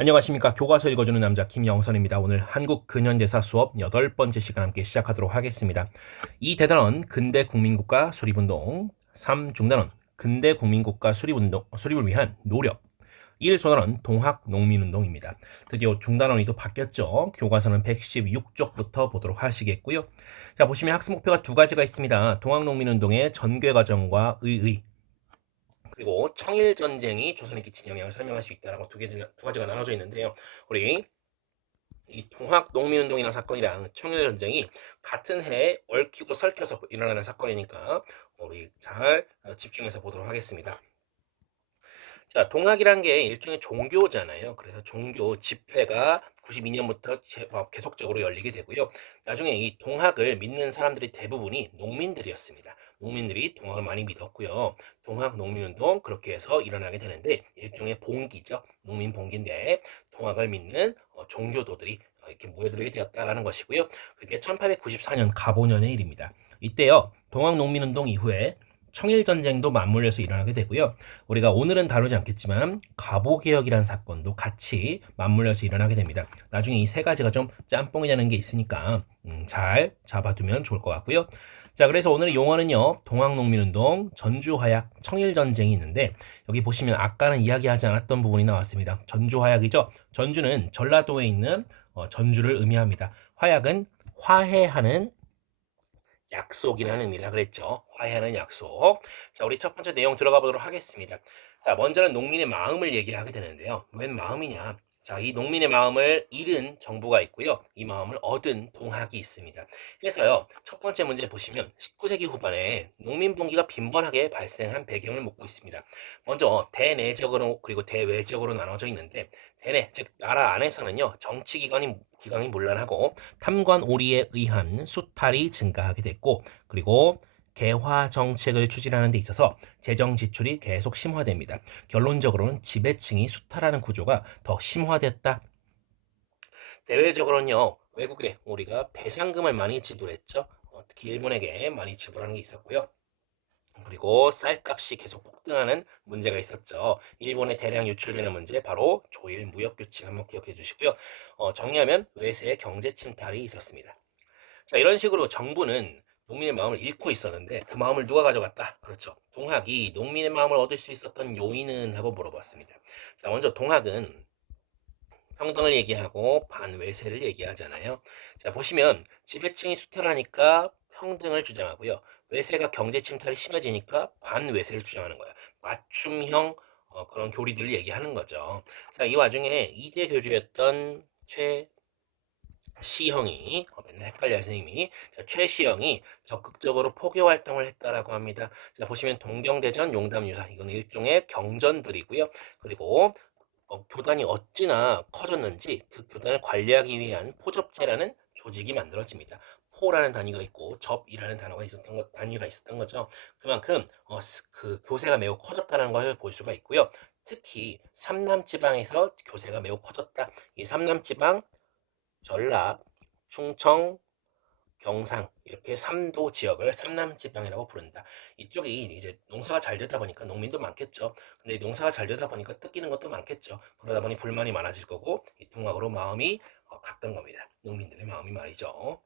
안녕하십니까. 교과서 읽어주는 남자 김영선입니다. 오늘 한국 근현대사 수업 8번째 시간 함께 시작하도록 하겠습니다. 2. 대단원 근대 국민국가 수립운동. 3. 중단원 근대 국민국가 수립을 위한 노력. 1. 소단원 동학 농민운동입니다. 드디어 중단원이 또 바뀌었죠. 교과서는 116쪽부터 보도록 하시겠고요. 자, 보시면 학습 목표가 두 가지가 있습니다. 동학 농민운동의 전개 과정과 의의, 그리고 청일 전쟁이 조선에 끼친 영향을 설명할 수 있다라고 두 가지가 나눠져 있는데요. 우리 이 동학 농민운동이라는 사건이랑 청일 전쟁이 같은 해에 얽히고 설켜서 일어나는 사건이니까 우리 잘 집중해서 보도록 하겠습니다. 자, 동학이란 게 일종의 종교잖아요. 그래서 종교 집회가 92년부터 계속적으로 열리게 되고요. 나중에 이 동학을 믿는 사람들이 대부분이 농민들이었습니다. 농민들이 동학을 많이 믿었고요. 동학 농민운동 그렇게 해서 일어나게 되는데 일종의 봉기죠. 농민 봉기인데 동학을 믿는 종교도들이 이렇게 모여들게 되었다라는 것이고요. 그게 1894년 가보년의 일입니다. 이때요. 동학 농민운동 이후에 청일전쟁도 맞물려서 일어나게 되고요. 우리가 오늘은 다루지 않겠지만 갑오개혁이라는 사건도 같이 맞물려서 일어나게 됩니다. 나중에 이 세 가지가 좀 짬뽕이 되는 게 있으니까 잘 잡아두면 좋을 것 같고요. 자, 그래서 오늘 용어는요. 동학농민운동, 전주화약, 청일전쟁이 있는데 여기 보시면 아까는 이야기하지 않았던 부분이 나왔습니다. 전주화약이죠. 전주는 전라도에 있는 전주를 의미합니다. 화약은 화해하는 약속이라는 의미라 그랬죠. 화해하는 약속. 자, 우리 첫 번째 내용 들어가 보도록 하겠습니다. 자, 먼저는 농민의 마음을 얘기하게 되는데요. 웬 마음이냐? 자, 이 농민의 마음을 잃은 정부가 있고요. 이 마음을 얻은 동학이 있습니다. 그래서요, 첫 번째 문제 보시면 19세기 후반에 농민봉기가 빈번하게 발생한 배경을 묻고 있습니다. 먼저 대내적으로 그리고 대외적으로 나눠져 있는데 대내, 즉 나라 안에서는요, 기강이 문란하고 탐관 오리에 의한 수탈이 증가하게 됐고, 그리고 개화 정책을 추진하는 데 있어서 재정 지출이 계속 심화됩니다. 결론적으로는 지배층이 수탈하는 구조가 더 심화됐다. 대외적으로는요, 외국에 우리가 배상금을 많이 지불했죠. 특히 일본에게 많이 지불하는 게 있었고요. 그리고 쌀값이 계속 폭등하는 문제가 있었죠. 일본에 대량 유출되는 문제, 바로 조일 무역규칙 한번 기억해 주시고요. 정리하면 외세의 경제 침탈이 있었습니다. 자, 이런 식으로 정부는 농민의 마음을 잃고 있었는데 그 마음을 누가 가져갔다? 그렇죠. 동학이 농민의 마음을 얻을 수 있었던 요인은 하고 물어봤습니다. 자, 먼저 동학은 평등을 얘기하고 반외세를 얘기하잖아요. 자, 보시면 지배층이 수탈하니까 평등을 주장하고요. 외세가 경제 침탈이 심해지니까 반외세를 주장하는 거야. 맞춤형 그런 교리들을 얘기하는 거죠. 자, 이 와중에 2대 교주였던 최시형이 맨날 헷갈려요 선생님이. 자, 최시형이 적극적으로 포교 활동을 했다라고 합니다. 자, 보시면 동경대전 용담유사, 이건 일종의 경전들이고요. 그리고 교단이 어찌나 커졌는지 그 교단을 관리하기 위한 포접제라는 조직이 만들어집니다. 포라는 단위가 있고 접이라는 단위가 있었던 거죠. 그만큼 그 교세가 매우 커졌다는 것을 볼 수가 있고요. 특히 삼남 지방에서 교세가 매우 커졌다. 이 삼남 지방 전라, 충청, 경상 이렇게 3도 지역을 삼남지방이라고 부른다. 이쪽이 이제 농사가 잘 되다 보니까 농민도 많겠죠. 근데 농사가 잘 되다 보니까 뜯기는 것도 많겠죠. 그러다 보니 불만이 많아질 거고 이 통학으로 마음이 갔던 겁니다. 농민들의 마음이 말이죠.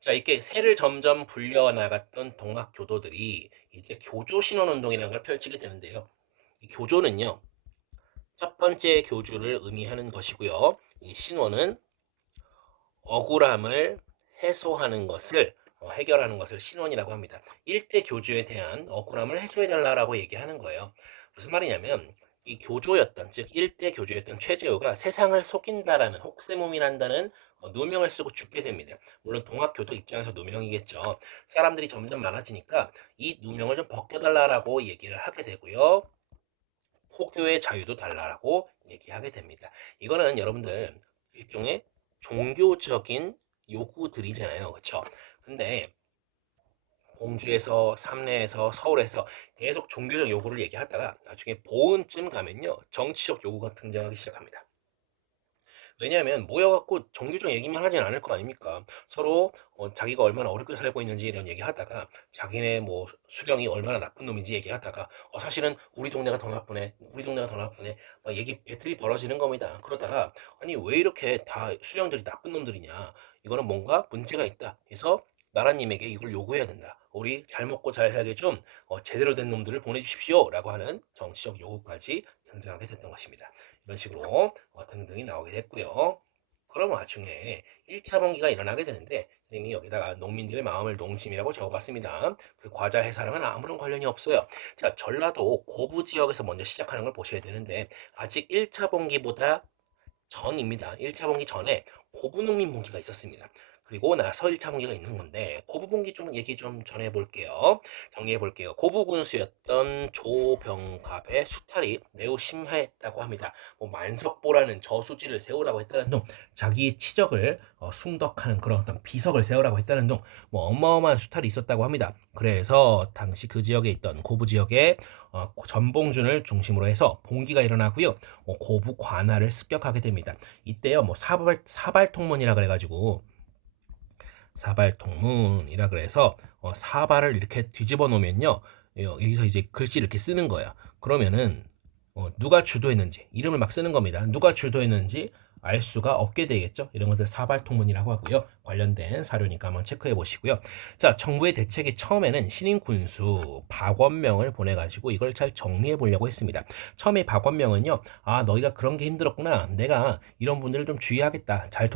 자, 이렇게 세를 점점 불려나갔던 동학 교도들이 이제 교조 신원 운동이라는 걸 펼치게 되는데요. 이 교조는요. 첫 번째 교주를 의미하는 것이고요. 이 신원은 억울함을 해소하는 것을 해결하는 것을 신원이라고 합니다. 일대 교주에 대한 억울함을 해소해달라고 얘기하는 거예요. 무슨 말이냐면 이 교조였던 즉 일대 교주였던 최재우가 세상을 속인다라는 혹세무민한다는 누명을 쓰고 죽게 됩니다. 물론 동학교도 입장에서 누명이겠죠. 사람들이 점점 많아지니까 이 누명을 좀 벗겨달라고 얘기를 하게 되고요. 포교의 자유도 달라라고 얘기하게 됩니다. 이거는 여러분들 일종의 종교적인 요구들이잖아요. 그쵸? 근데 공주에서 삼례에서 서울에서 계속 종교적 요구를 얘기하다가 나중에 보은쯤 가면요. 정치적 요구가 등장하기 시작합니다. 왜냐하면 모여갖고 정규정 얘기만 하진 않을 거 아닙니까? 서로 자기가 얼마나 어렵게 살고 있는지 이런 얘기하다가 자기네 뭐 수령이 얼마나 나쁜 놈인지 얘기하다가 사실은 우리 동네가 더 나쁘네, 우리 동네가 더 나쁘네, 막 얘기 배틀이 벌어지는 겁니다. 그러다가 아니 왜 이렇게 다 수령들이 나쁜 놈들이냐? 이거는 뭔가 문제가 있다. 해서 나라님에게 이걸 요구해야 된다. 우리 잘 먹고 잘 살게 좀 제대로 된 놈들을 보내주십시오라고 하는 정치적 요구까지 등장하게 됐던 것입니다. 이런 식으로 등등이 나오게 됐고요. 그럼 와중에 1차 번기가 일어나게 되는데 선생님이 여기다가 농민들의 마음을 농심이라고 적어봤습니다. 그 과자 해사랑은 아무런 관련이 없어요. 자, 전라도 고부 지역에서 먼저 시작하는 걸 보셔야 되는데 아직 1차 번기보다 전입니다. 1차 분기 전에 고부농민 분기가 있었습니다. 그리고 나서 1차 분기가 있는 건데 고부 분기 좀 얘기 좀 전해 볼게요. 정리해 볼게요. 고부 군수였던 조병갑의 수탈이 매우 심하였다고 합니다. 뭐 만석보라는 저수지를 세우라고 했다는 둥, 자기의 치적을 숭덕하는 그런 어떤 비석을 세우라고 했다는 둥, 뭐 어마어마한 수탈이 있었다고 합니다. 그래서 당시 그 지역에 있던 고부 지역에 전봉준을 중심으로 해서 봉기가 일어나고요. 고부 관할을 습격하게 됩니다. 이때요, 뭐 사발통문이라 그래가지고 사발통문이라 그래서 사발을 이렇게 뒤집어 놓으면요, 여기서 이제 글씨를 이렇게 쓰는 거예요. 그러면은 누가 주도했는지 이름을 막 쓰는 겁니다. 누가 주도했는지 알 수가 없게 되겠죠. 이런 것들 사발통문이라고 하고요. 관련된 사료니까 한번 체크해 보시고요. 자, 정부의 대책이 처음에는 신임 군수 박원명을 보내가지고 이걸 잘 정리해 보려고 했습니다. 처음에 박원명은요, 아, 너희가 그런 게 힘들었구나. 내가 이런 분들을 좀 주의하겠다. 잘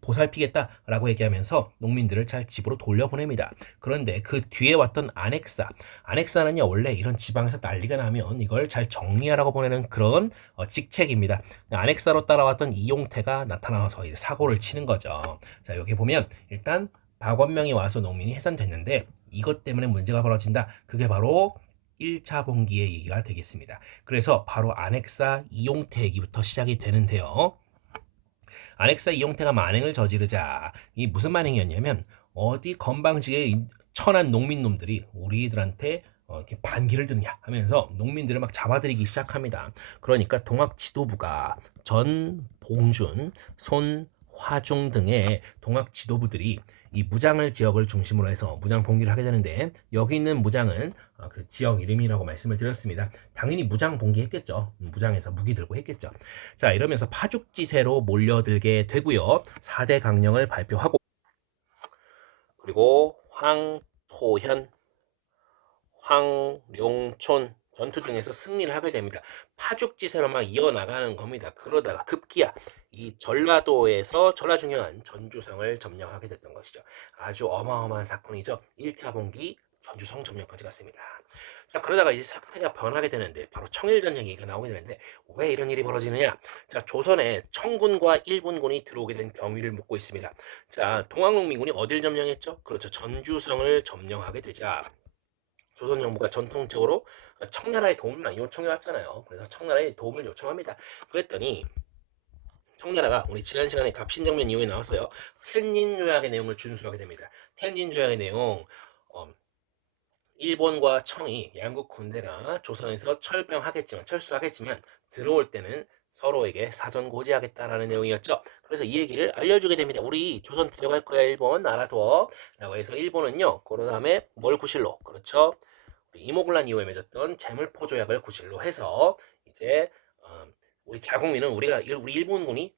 보살피겠다라고 얘기하면서 농민들을 잘 집으로 돌려보냅니다. 그런데 그 뒤에 왔던 안핵사는요, 원래 이런 지방에서 난리가 나면 이걸 잘 정리하라고 보내는 그런 직책입니다. 안핵사로 따라왔던 이용태가 나타나서 이제 사고를 치는 거죠. 자, 여기 보면 일단 박원명이 와서 농민이 해산됐는데 이것 때문에 문제가 벌어진다. 그게 바로 1차 분기의 얘기가 되겠습니다. 그래서 바로 안핵사 이용태 얘기부터 시작이 되는데요. 안핵사 이용태가 만행을 저지르자 이 무슨 만행이었냐면 어디 건방지게 천한 농민놈들이 우리들한테 이렇게 반기를 드느냐 하면서 농민들을 막 잡아들이기 시작합니다. 그러니까 동학 지도부가 전봉준, 손화중 등의 동학 지도부들이 이 무장을 지역을 중심으로 해서 무장 봉기를 하게 되는데 여기 있는 무장은 그 지역 이름이라고 말씀을 드렸습니다. 당연히 무장 봉기했겠죠. 무장해서 무기 들고 했겠죠. 자, 이러면서 파죽지세로 몰려들게 되고요. 4대 강령을 발표하고 그리고 황토현, 황룡촌 전투 등에서 승리를 하게 됩니다. 파죽지세로만 이어나가는 겁니다. 그러다가 급기야 이 전라도에서 전라중앙 전주성을 점령하게 됐던 것이죠. 아주 어마어마한 사건이죠. 1차 봉기 전주성 점령까지 갔습니다. 자, 그러다가 이제 사태가 변하게 되는데 바로 청일전쟁 얘기가 나오게 되는데 왜 이런 일이 벌어지느냐? 자, 조선에 청군과 일본군이 들어오게 된 경위를 묻고 있습니다. 자, 동학농민군이 어딜 점령했죠? 그렇죠. 전주성을 점령하게 되자 조선 정부가 전통적으로 청나라의 도움을 많이 요청해 왔잖아요. 그래서 청나라의 도움을 요청합니다. 그랬더니 청나라가 우리 지난 시간에 갑신정변 이후에 나와서요. 텐진 조약의 내용을 준수하게 됩니다. 텐진 조약의 내용 일본과 청이 양국 군대가 조선에서 철수하겠지만 들어올 때는 서로에게 사전 고지하겠다라는 내용이었죠. 그래서 이 얘기를 알려주게 됩니다. 우리 조선 들어갈 거야 일본 알아둬 라고 해서 일본은요. 그 다음에 뭘 구실로 그렇죠. 이모군란 이후에 맺었던 재물포 조약을 구실로 해서 이제 우리 자국민은 우리 일본군이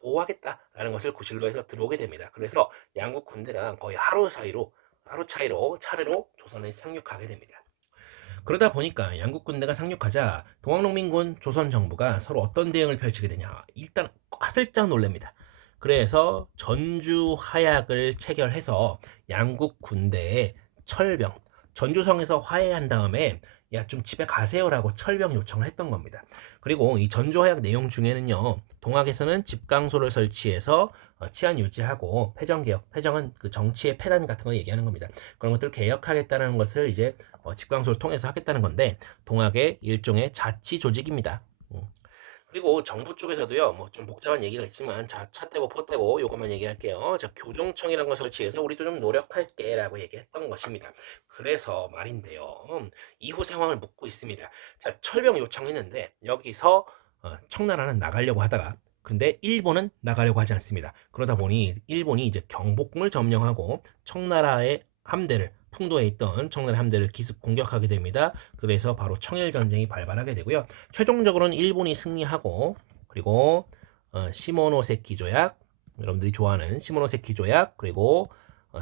보호하겠다라는 것을 구실로 해서 들어오게 됩니다. 그래서 양국 군대랑 거의 하루 차이로 차례로 조선에 상륙하게 됩니다. 그러다 보니까 양국 군대가 상륙하자 동학농민군 조선 정부가 서로 어떤 대응을 펼치게 되냐. 일단 화들짝 놀랍니다. 그래서 전주 하약을 체결해서 양국 군대의 철병, 전주성에서 화해한 다음에 야, 좀 집에 가세요라고 철병 요청을 했던 겁니다. 그리고 이 전주 하약 내용 중에는요, 동학에서는 집강소를 설치해서 치안 유지하고 회정개혁, 회정은 그 정치의 폐단 같은 거 얘기하는 겁니다. 그런 것들을 개혁하겠다는 것을 이제 집강소를 통해서 하겠다는 건데 동학의 일종의 자치 조직입니다. 그리고 정부 쪽에서도요, 뭐 좀 복잡한 얘기가 있지만, 자, 차 떼고 포 떼고 요것만 얘기할게요. 자, 교정청이라는 걸 설치해서 우리도 좀 노력할게 라고 얘기했던 것입니다. 그래서 말인데요, 이후 상황을 묻고 있습니다. 자, 철병 요청했는데, 여기서 청나라는 나가려고 하다가, 근데 일본은 나가려고 하지 않습니다. 그러다 보니 일본이 이제 경복궁을 점령하고 청나라의 함대를 풍도에 있던 청나라 함대를 기습 공격하게 됩니다. 그래서 바로 청일 전쟁이 발발하게 되고요. 최종적으로는 일본이 승리하고 그리고 시모노세키 조약, 여러분들이 좋아하는 시모노세키 조약, 그리고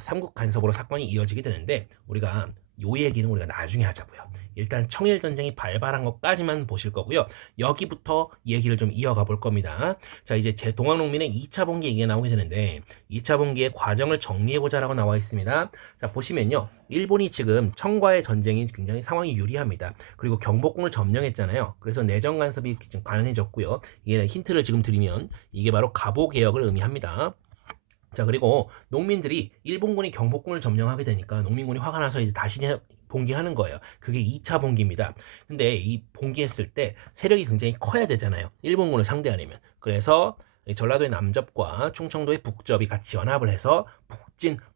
삼국 간섭으로 사건이 이어지게 되는데 우리가 요 얘기는 우리가 나중에 하자고요. 일단 청일 전쟁이 발발한 것까지만 보실 거고요. 여기부터 얘기를 좀 이어가 볼 겁니다. 자, 이제 제 동학농민의 2차 분기 얘기가 나오게 되는데 2차 분기의 과정을 정리해 보자라고 나와 있습니다. 자, 보시면요. 일본이 지금 청과의 전쟁이 굉장히 상황이 유리합니다. 그리고 경복궁을 점령했잖아요. 그래서 내정 간섭이 좀 가능해졌고요. 이게 힌트를 지금 드리면 이게 바로 갑오 개혁을 의미합니다. 자, 그리고 농민들이 일본군이 경복궁을 점령하게 되니까 농민군이 화가 나서 이제 다시 봉기하는 거예요. 그게 2차 봉기입니다. 근데 이 봉기했을 때 세력이 굉장히 커야 되잖아요. 일본군을 상대하려면. 그래서 전라도의 남접과 충청도의 북접이 같이 연합을 해서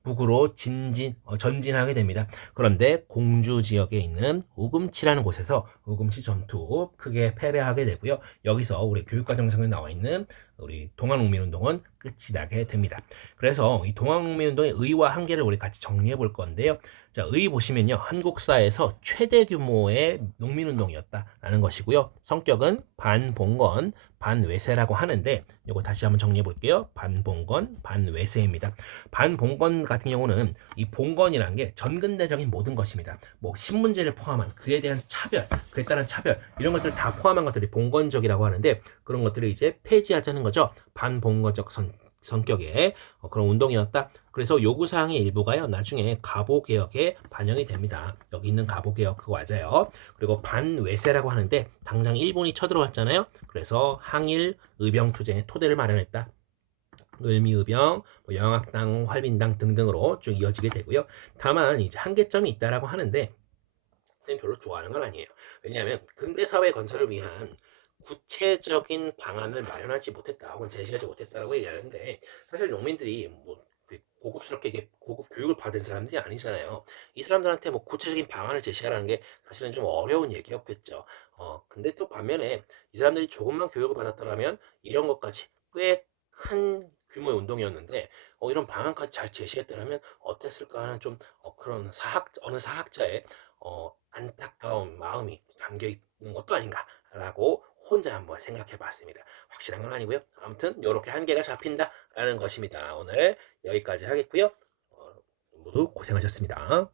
북으로 전진하게 됩니다. 그런데 공주 지역에 있는 우금치라는 곳에서 우금치 전투 크게 패배하게 되고요. 여기서 우리 교육과정상에 나와 있는 우리 동학농민운동은 끝이 나게 됩니다. 그래서 이 동학농민운동의 의의와 한계를 우리 같이 정리해 볼 건데요. 자, 의의 보시면요. 한국사에서 최대 규모의 농민운동이었다라는 것이고요. 성격은 반봉건, 반외세라고 하는데 이거 다시 한번 정리해 볼게요. 반봉건, 반외세입니다. 반봉건 같은 경우는 이 봉건이라는 게 전근대적인 모든 것입니다. 뭐 신문제를 포함한 그에 대한 차별, 그에 따른 차별 이런 것들을 다 포함한 것들이 봉건적이라고 하는데 그런 것들을 이제 폐지하자는 거죠. 반봉건적 성격의 그런 운동이었다. 그래서 요구사항의 일부가요. 나중에 갑오개혁에 반영이 됩니다. 여기 있는 갑오개혁 그거 맞아요. 그리고 반외세라고 하는데 당장 일본이 쳐들어왔잖아요. 그래서 항일 의병투쟁의 토대를 마련했다. 을미의병, 영학당, 활빈당 등등으로 쭉 이어지게 되고요. 다만 이제 한계점이 있다라고 하는데 선생님 별로 좋아하는 건 아니에요. 왜냐하면 근대사회 건설을 위한 구체적인 방안을 마련하지 못했다 혹은 제시하지 못했다라고 얘기하는데 사실 농민들이 뭐 고급스럽게 고급 교육을 받은 사람들이 아니잖아요. 이 사람들한테 뭐 구체적인 방안을 제시하라는 게 사실은 좀 어려운 얘기였겠죠. 근데 또 반면에 이 사람들이 조금만 교육을 받았더라면 이런 것까지 꽤 큰 규모의 운동이었는데 이런 방안까지 잘 제시했더라면 어땠을까 하는 좀 그런 어느 사학자의 안타까운 마음이 담겨 있는 것도 아닌가라고 혼자 한번 생각해 봤습니다. 확실한 건 아니고요. 아무튼 이렇게 한계가 잡힌다라는 것입니다. 오늘 여기까지 하겠고요. 모두 고생하셨습니다.